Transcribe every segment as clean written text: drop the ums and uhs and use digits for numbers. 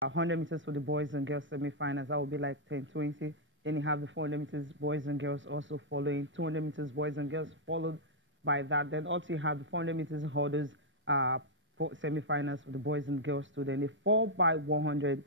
100 meters for the boys and girls semi-finals. That will be like 10:20. Then you have the 400 meters boys and girls also following. 200 meters boys and girls followed by that. Then also you have the 400 meters hurdles for semi-finals for the boys and girls too. Then the 4 by 100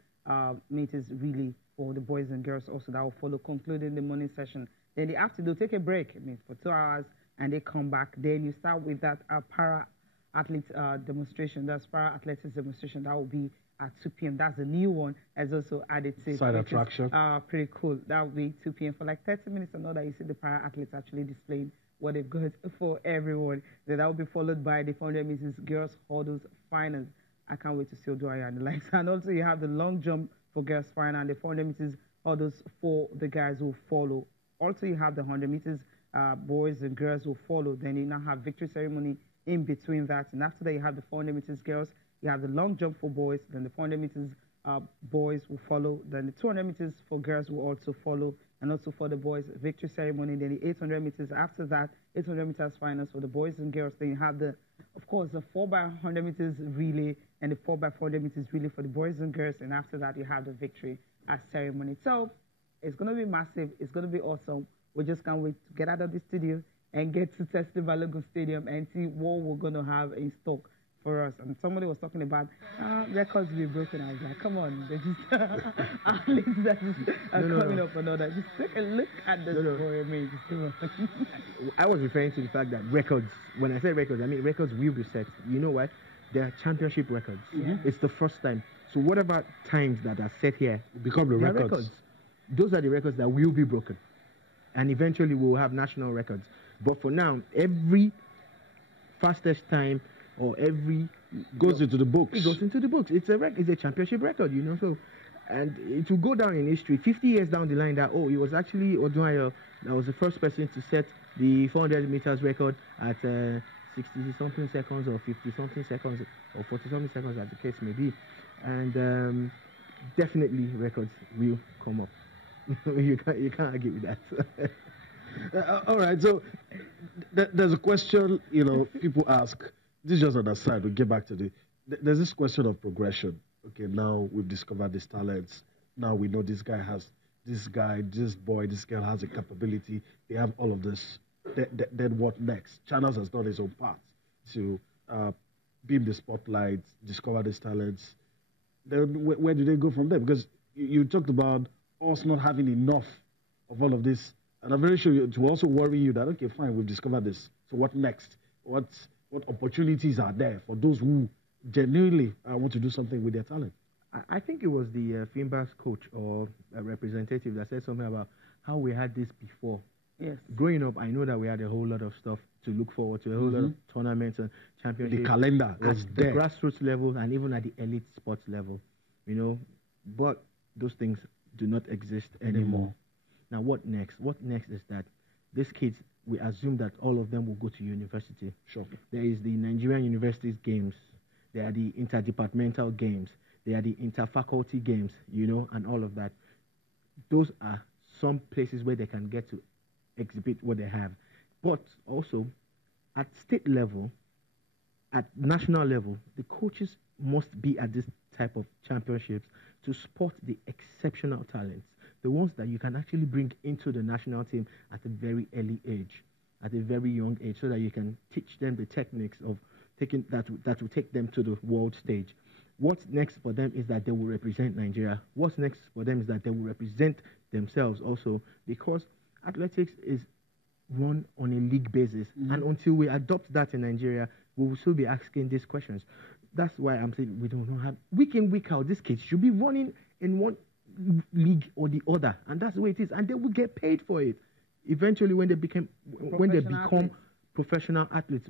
meters relay for the boys and girls also that will follow, concluding the morning session. Then they have to do take a break, I mean, for 2 hours, and they come back. Then you start with that para athlete demonstration. That's para athletics demonstration. That will be at 2 p.m. That's the new one. As also added to side attraction. Pretty cool. That will be 2 p.m. for like 30 minutes or that. You see the para athletes actually displaying what they've got for everyone. Then that will be followed by the 400 meters girls hurdles finals. I can't wait to see Oduaya and the likes. And also you have the long jump for girls final and the 400 meters hurdles for the guys who follow. Also you have the 100 meters boys and girls who follow. Then you now have victory ceremony in between that. And after that you have the 400 meters girls. You have the long jump for boys. Then the 400 meters boys will follow. Then the 200 meters for girls will also follow. And also for the boys, victory ceremony. Then the 800 meters after that, 800 meters finals for the boys and girls. Then you have the, of course, the 4 by 100 meters relay and the 4 by 400 meters relay for the boys and girls. And after that, you have the victory ceremony. So it's going to be massive. It's going to be awesome. We just can't wait to get out of the studio and get to Testing Balogun Stadium and see what we're going to have in stock for us. And somebody was talking about records will be broken. I was like, come on, they're just athletes that are coming up and all that. Just take a look at this for me. I was referring to the fact that records, when I say records, I mean records will be set. You know what? They are championship records. It's the first time. So whatever times that are set here become the records. Those are the records that will be broken. And eventually we'll have national records. But for now, every fastest time or every goes into the books. It goes into the books. It's a championship record, you know. So, and it will go down in history 50 years down the line that it was actually Oduaya that was the first person to set the 400 meters record at 60 something seconds or 50 something seconds or 40 something seconds, as the case may be. And definitely records will come up. you can't argue with that. All right. So there's a question, you know, people ask. This is just on the side. We'll get back to there's this question of progression. Okay, now we've discovered these talents. Now we know this guy has, this boy, this girl has a capability. They have all of this. Then what next? Channels has done his own part to be in the spotlight, discover these talents. Then where do they go from there? Because you talked about us not having enough of all of this. And I'm very sure it will also worry you that, okay, fine, we've discovered this. So what next? What opportunities are there for those who genuinely want to do something with their talent? I think it was the Finba's coach or a representative that said something about how we had this before. Yes. Growing up, I know that we had a whole lot of stuff to look forward to, a whole lot of tournaments and championships. The calendar was at there. The grassroots level and even at the elite sports level, you know. But those things do not exist anymore. Now, what next? What next is that these kids, we assume that all of them will go to university. Sure. There is the Nigerian Universities Games. There are the interdepartmental games. There are the interfaculty games, you know, and all of that. Those are some places where they can get to exhibit what they have. But also, at state level, at national level, the coaches must be at this type of championships to spot the exceptional talents, the ones that you can actually bring into the national team at a very early age, at a very young age, so that you can teach them the techniques of taking that will take them to the world stage. What's next for them is that they will represent Nigeria. What's next for them is that they will represent themselves also, because athletics is run on a league basis. And until we adopt that in Nigeria, we will still be asking these questions. That's why I'm saying we don't know how, week in, week out, these kids should be running in one league or the other. And that's the way it is. And they will get paid for it. Eventually, when they become professional athletes,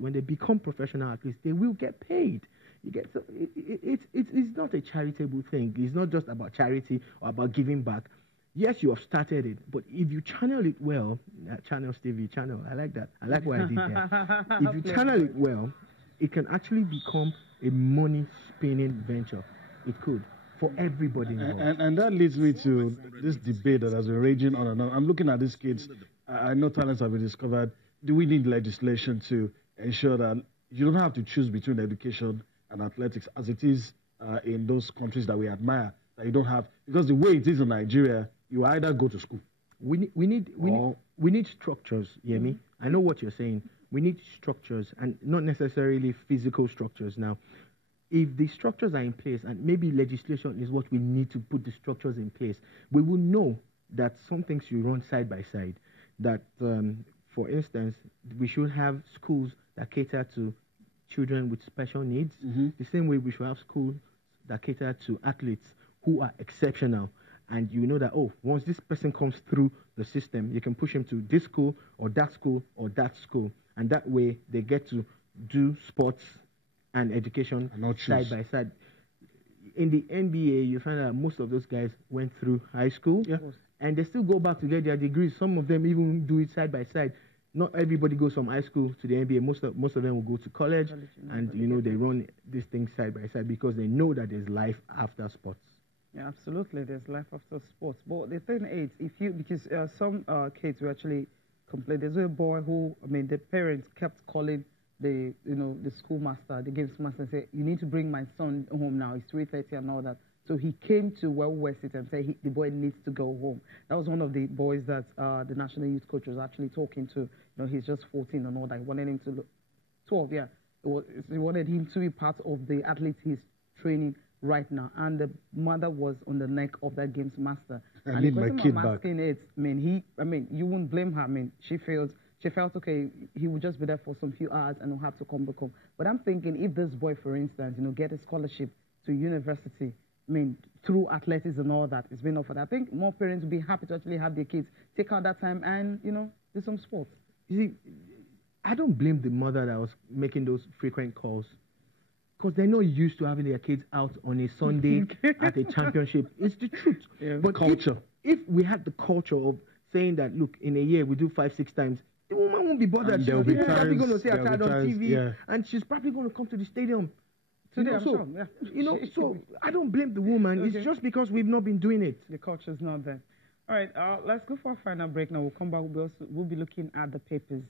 they will get paid. You get, so it's not a charitable thing. It's not just about charity or about giving back. Yes, you have started it, but if you channel it well, channel Stevie, channel, I like that. I like what I did there. If you channel it well, it can actually become a money-spinning venture. It could, for everybody involved. And that leads me to this debate that has been raging on and on. I'm looking at these kids. I know talents have been discovered. Do we need legislation to ensure that you don't have to choose between education and athletics, as it is in those countries that we admire, that you don't have? Because the way it is in Nigeria, you either go to school. We need structures. You hear me? I know what you're saying. We need structures, and not necessarily physical structures. Now, if the structures are in place, and maybe legislation is what we need to put the structures in place, we will know that some things should run side by side. That, for instance, we should have schools that cater to children with special needs. The same way we should have schools that cater to athletes who are exceptional. And you know that, oh, once this person comes through the system, you can push him to this school or that school or that school. And that way they get to do sports and education side by side. In the NBA, you find out most of those guys went through high school, and they still go back to get their degrees. Some of them even do it side by side. Not everybody goes from high school to the NBA. Most of them will go to college, and you know they run these things side by side because they know that there's life after sports. Yeah, absolutely. There's life after sports. But the thing is, because some kids will actually complain. There's a boy who, the parents kept calling the schoolmaster, the games master, and say, you need to bring my son home now. It's 3:30 and all that. So he came to where we were sitting and said the boy needs to go home. That was one of the boys that the national youth coach was actually talking to. He's just 14 and all that. He wanted him to 12, yeah. He wanted him to be part of the athletes he's training right now. And the mother was on the neck of that games master. I need my kid back. Asking it, you wouldn't blame her. She felt okay, he would just be there for some few hours and will have to come back home. But I'm thinking if this boy, for instance, get a scholarship to university, through athletics and all that is being offered, I think more parents would be happy to actually have their kids take out that time and, do some sports. You see, I don't blame the mother that was making those frequent calls, because they're not used to having their kids out on a Sunday at a championship. It's the truth. Yeah, but culture. If we had the culture of saying that, look, in a year we do 5-6 times, the woman won't be bothered. She's probably going to see her child on TV, and she's probably going to come to the stadium. Today, I'm sure. Yeah. So I don't blame the woman. Okay. It's just because we've not been doing it. The culture's not there. All right, let's go for a final break now. We'll come back. We'll be looking at the papers.